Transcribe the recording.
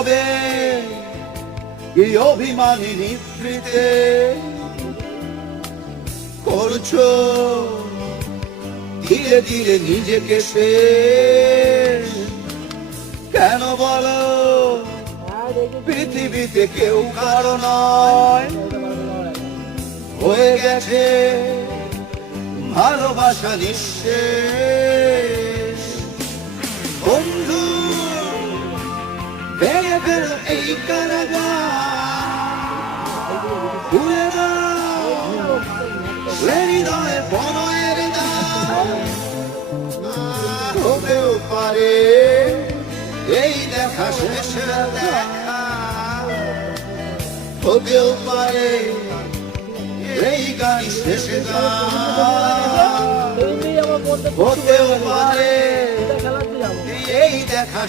নীরবে এই অভিমানী নিভৃতে করছো ধীরে ধীরে নিজেকে শেষ। কেন বলো পৃথিবীতে কেউ কারো নয়, হয়ে গেছে ভালোবাসা নিঃশেষ। বন্ধু ভেঙে ফেলো এই কারাগার, খুলে দাও হৃদয়ে বনয়ের দ্বার। হতেও পারে এই দেখা শেষের দেখা, হতেও পারে এই গান শেষে গান, হতেও পারে এই দেখা